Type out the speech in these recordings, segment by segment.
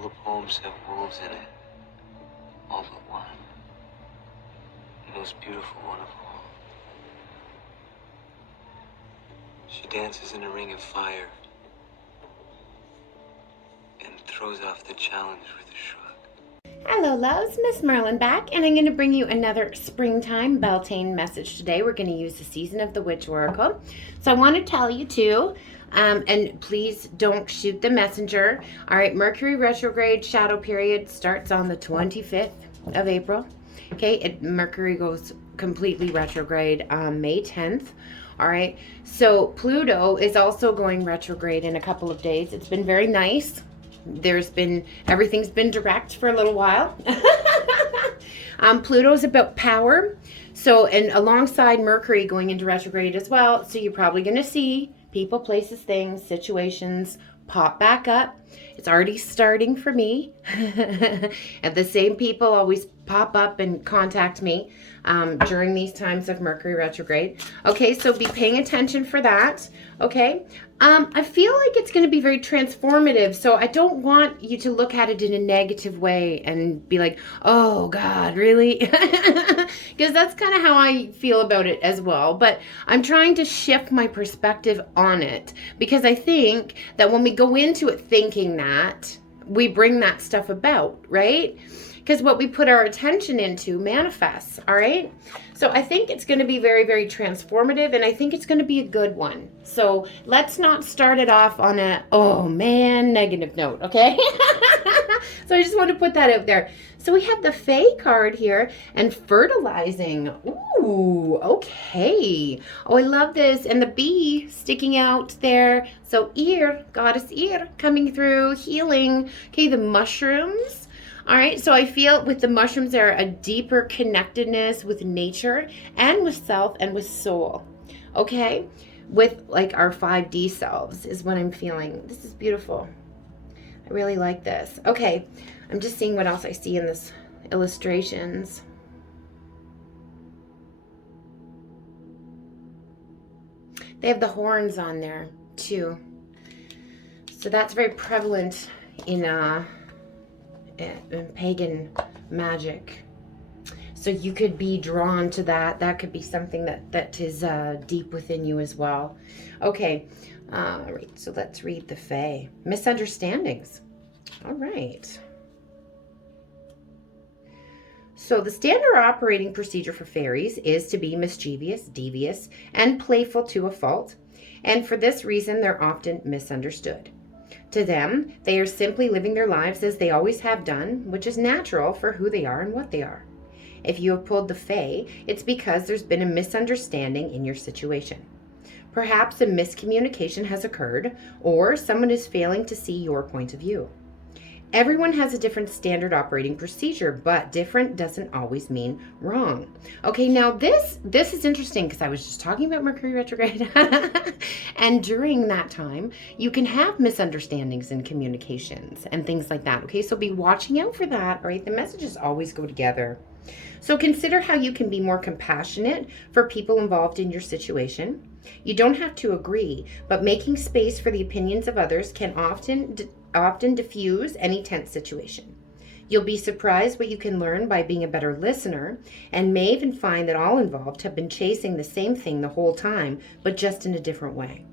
All the poems have wolves in it. All but one. The most beautiful one of all. She dances in a ring of fire and throws off the challenge with a shrug. Hello loves, MsMerlin back, and I'm going to bring you another springtime Beltane message today. We're going to use the Season of the Witch Oracle. So I want to tell you too, and please don't shoot the messenger. All right, Mercury Retrograde shadow period starts on the 25th of April. Okay, Mercury goes completely retrograde on May 10th. All right, so Pluto is also going retrograde in a couple of days. It's been very nice. Everything's been direct for a little while. Pluto's about power. So, and alongside Mercury going into retrograde as well. So you're probably going to see people, places, things, situations pop back up. It's already starting for me. And the same people always pop up and contact me during these times of Mercury retrograde. Okay, so be paying attention for that. Okay. I feel like it's going to be very transformative, so I don't want you to look at it in a negative way and be like, oh God, really? Because that's kind of how I feel about it as well. But I'm trying to shift my perspective on it, because I think that when we go into it thinking that, we bring that stuff about, right? Because what we put our attention into manifests, all right? So I think it's going to be very, very transformative, and I think it's going to be a good one. So let's not start it off on a, oh man, negative note, okay? So I just want to put that out there. So we have the Fae card here, and fertilizing. Ooh, okay. Oh, I love this. And the bee sticking out there. So ear, goddess ear, coming through, healing. Okay, the mushrooms. All right, so I feel with the mushrooms there a deeper connectedness with nature and with self and with soul. Okay, with like our 5D selves is what I'm feeling. This is beautiful. I really like this. Okay, I'm just seeing what else I see in this illustrations. They have the horns on there too. So that's very prevalent in pagan magic. So you could be drawn to that. That could be something that is deep within you as well. Okay, right, so let's read the Fae. Misunderstandings. All right. So the standard operating procedure for fairies is to be mischievous, devious, and playful to a fault. And for this reason, they're often misunderstood. To them, they are simply living their lives as they always have done, which is natural for who they are and what they are. If you have pulled the Fae, it's because there's been a misunderstanding in your situation. Perhaps a miscommunication has occurred, or someone is failing to see your point of view. Everyone has a different standard operating procedure, but different doesn't always mean wrong. Okay, now this is interesting because I was just talking about Mercury retrograde. And during that time, you can have misunderstandings in communications and things like that. Okay, so be watching out for that, all right? The messages always go together. So consider how you can be more compassionate for people involved in your situation. You don't have to agree, but making space for the opinions of others can often diffuse any tense situation. You'll be surprised what you can learn by being a better listener, and may even find that all involved have been chasing the same thing the whole time, but just in a different way.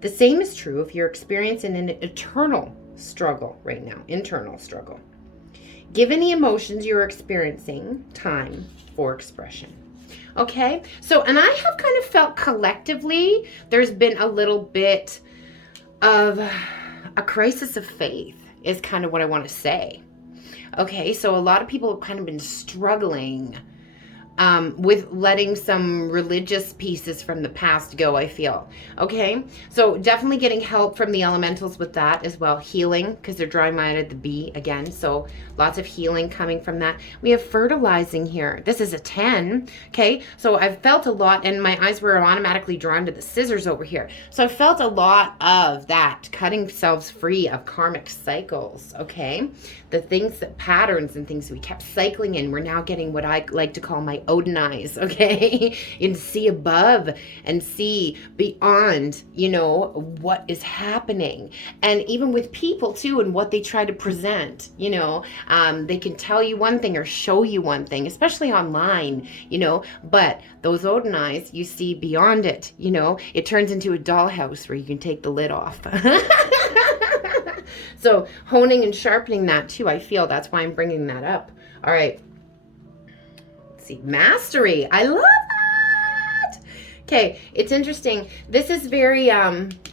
The same is true if you're experiencing an internal struggle right now, internal struggle. Give any emotions you're experiencing time for expression. Okay, so, and I have kind of felt collectively there's been a little bit of a crisis of faith is kind of what I want to say. Okay, so a lot of people have kind of been struggling with letting some religious pieces from the past go, I feel. Okay, so definitely getting help from the elementals with that as well. Healing, because they're drawing mine at the bee again, so lots of healing coming from that. We have fertilizing here. This is a 10, okay? So I've felt a lot, and my eyes were automatically drawn to the scissors over here. So I felt a lot of that, cutting selves free of karmic cycles, okay? The things that patterns and things we kept cycling in, we're now getting what I like to call my Odin eyes, okay? You can see above and see beyond, you know, what is happening. And even with people too, and what they try to present, you know, they can tell you one thing or show you one thing, especially online, you know, but those Odin eyes, you see beyond it, you know, it turns into a dollhouse where you can take the lid off. So honing and sharpening that too, I feel that's why I'm bringing that up. All right. Let's see. Mastery. I love that. Okay. It's interesting. This is very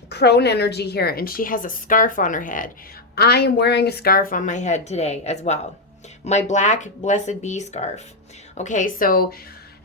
crone energy here, and she has a scarf on her head. I am wearing a scarf on my head today as well. My black Blessed Bee scarf. Okay. So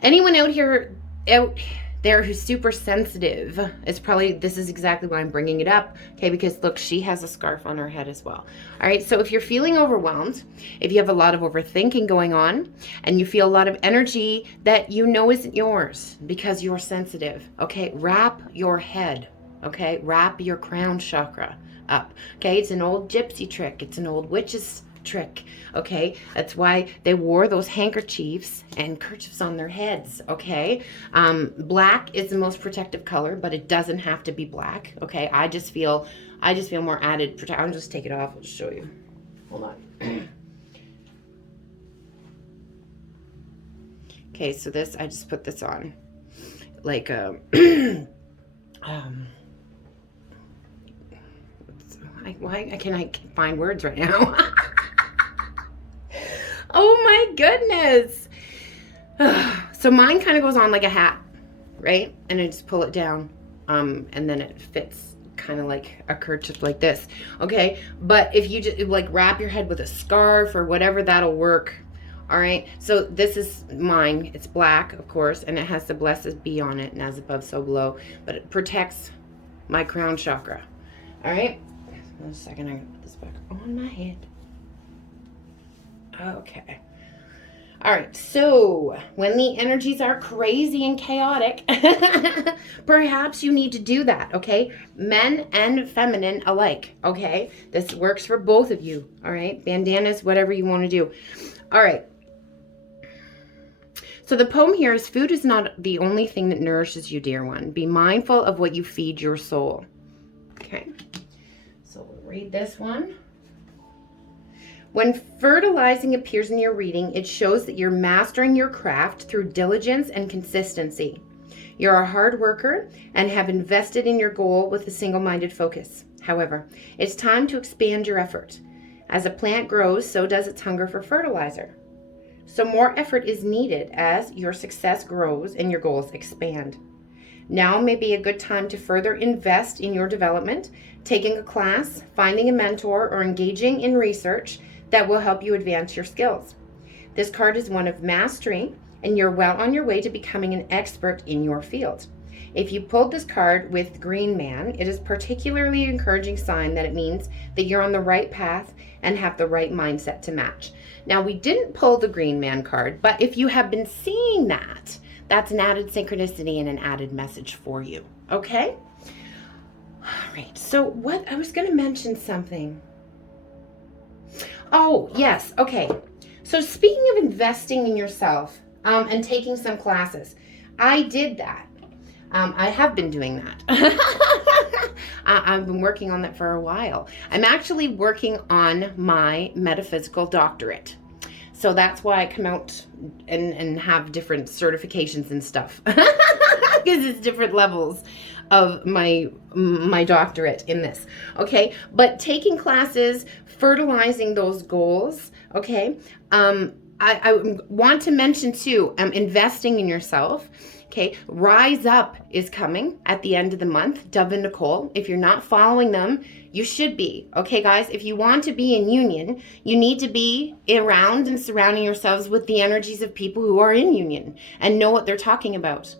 anyone out there who's super sensitive, it's probably, this is exactly why I'm bringing it up, okay, because look, she has a scarf on her head as well. All right, so if you're feeling overwhelmed, if you have a lot of overthinking going on, and you feel a lot of energy that you know isn't yours because you're sensitive, okay, wrap your head, okay, wrap your crown chakra up, okay, it's an old gypsy trick, it's an old witch's trick, okay? That's why they wore those handkerchiefs and kerchiefs on their heads, okay? Black is the most protective color, but it doesn't have to be black, okay? I just feel more added protection. I'll just take it off. I'll just show you. Hold on. Okay, so this, I just put this on like why can I find words right now? Oh my goodness. So mine kind of goes on like a hat, right? And I just pull it down, and then it fits kind of like a kerchief like this, okay? But if you just like wrap your head with a scarf or whatever, that'll work. All right, so this is mine. It's black, of course, and it has the Blessed Bee on it, and as above, so below. But it protects my crown chakra. All right, one second, I'm gonna put this back on my head. Okay. All right, so when the energies are crazy and chaotic, perhaps you need to do that, okay? Men and feminine alike, okay? This works for both of you, all right? Bandanas, whatever you want to do. All right. So the poem here is, food is not the only thing that nourishes you, dear one. Be mindful of what you feed your soul. Okay. So we'll read this one. When fertilizing appears in your reading, it shows that you're mastering your craft through diligence and consistency. You're a hard worker and have invested in your goal with a single-minded focus. However, it's time to expand your effort. As a plant grows, so does its hunger for fertilizer. So more effort is needed as your success grows and your goals expand. Now may be a good time to further invest in your development, taking a class, finding a mentor, or engaging in research that will help you advance your skills. This card is one of mastery, and you're well on your way to becoming an expert in your field. If you pulled this card with Green Man, it is particularly encouraging sign that it means that you're on the right path and have the right mindset to match. Now, we didn't pull the Green Man card, but if you have been seeing that, that's an added synchronicity and an added message for you, okay? All right, so what, I was going to mention something. Oh, yes. Okay. So speaking of investing in yourself and taking some classes, I did that. I have been doing that. I've been working on that for a while. I'm actually working on my metaphysical doctorate. So that's why I come out and have different certifications and stuff. Because it's different levels of my doctorate in this. Okay. But taking classes, fertilizing those goals. Okay. I want to mention too, investing in yourself. Okay, Rise Up is coming at the end of the month, Dov and Nicole. If you're not following them, you should be. Okay, guys, if you want to be in union, you need to be around and surrounding yourselves with the energies of people who are in union and know what they're talking about.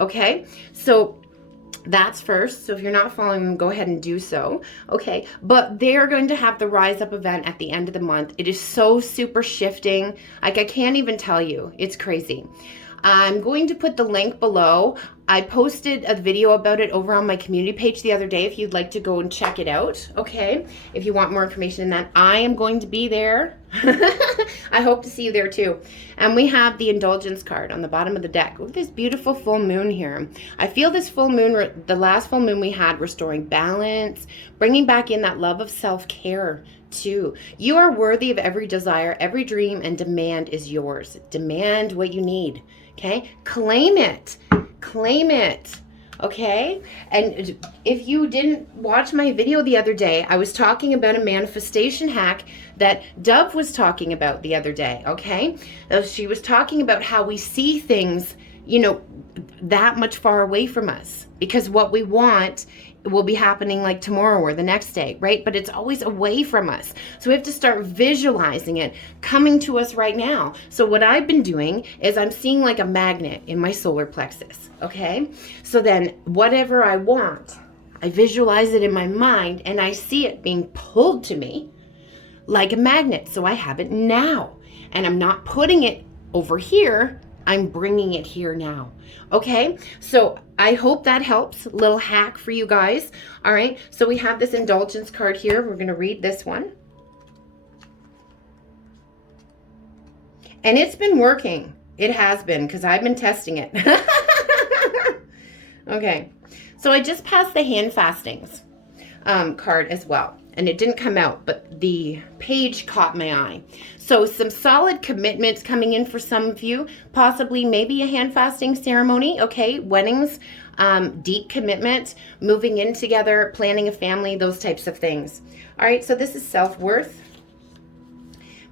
Okay, so that's first. So if you're not following them, go ahead and do so. Okay, but they're going to have the Rise Up event at the end of the month. It is so super shifting. Like, I can't even tell you. It's crazy. I'm going to put the link below I posted a video about it over on my community page the other day if you'd like to go and check it out, okay? If you want more information on that, I am going to be there. I hope to see you there too. And we have the indulgence card on the bottom of the deck. Look at this beautiful full moon here. I feel this full moon, the last full moon we had, restoring balance, bringing back in that love of self-care too. You are worthy of every desire, every dream, and demand is yours. Demand what you need, okay? Claim it. Claim it. Okay? And if you didn't watch my video the other day, I was talking about a manifestation hack that Dov was talking about the other day, okay? She was talking about how we see things, you know, that much far away from us because what we want will be happening like tomorrow or the next day, right? But it's always away from us. So we have to start visualizing it coming to us right now. So what I've been doing is I'm seeing like a magnet in my solar plexus, okay? So then whatever I want, I visualize it in my mind and I see it being pulled to me like a magnet. So I have it now and I'm not putting it over here. I'm bringing it here now. Okay, so I hope that helps. A little hack for you guys. All right, so we have this indulgence card here. We're going to read this one. And it's been working. It has been because I've been testing it. Okay, so I just passed the hand fastings card as well. And it didn't come out, but the page caught my eye. So some solid commitments coming in for some of you, possibly maybe a hand fasting ceremony, okay, weddings, deep commitment, moving in together, planning a family, those types of things. All right, so this is self-worth.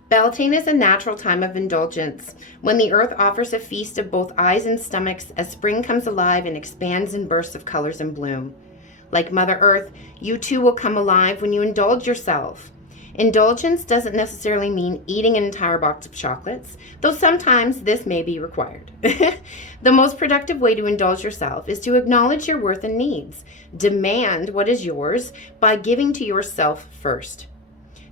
Beltane is a natural time of indulgence, when the earth offers a feast of both eyes and stomachs as spring comes alive and expands in bursts of colors and bloom. Like Mother Earth, you too will come alive when you indulge yourself. Indulgence doesn't necessarily mean eating an entire box of chocolates, though sometimes this may be required. The most productive way to indulge yourself is to acknowledge your worth and needs. Demand what is yours by giving to yourself first.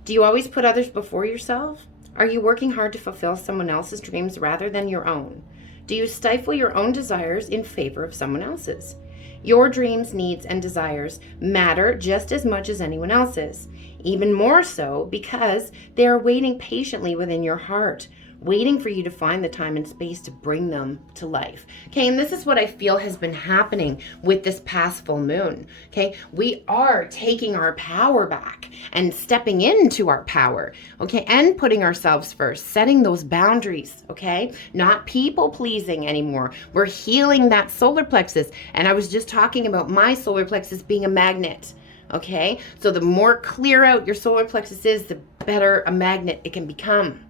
Do you always put others before yourself? Are you working hard to fulfill someone else's dreams rather than your own? Do you stifle your own desires in favor of someone else's? Your dreams, needs, and desires matter just as much as anyone else's, even more so because they are waiting patiently within your heart, waiting for you to find the time and space to bring them to life. Okay, and this is what I feel has been happening with this past full moon. Okay, we are taking our power back and stepping into our power, okay, and putting ourselves first, setting those boundaries, okay, not people pleasing anymore. We're healing that solar plexus, and I was just talking about my solar plexus being a magnet. Okay, so the more clear out your solar plexus is, the better a magnet it can become.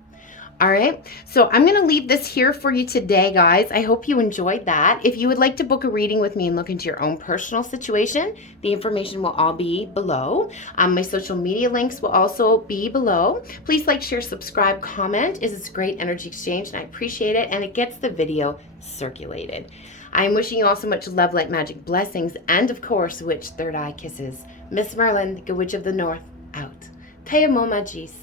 All right, so I'm going to leave this here for you today, guys. I hope you enjoyed that. If you would like to book a reading with me and look into your own personal situation, the information will all be below. My social media links will also be below. Please like, share, subscribe, comment. It's a great energy exchange, and I appreciate it, and it gets the video circulated. I am wishing you all so much love, light, magic, blessings, and of course, witch third eye kisses. MsMerlin, the Good Witch of the North, out. Te amo, magis.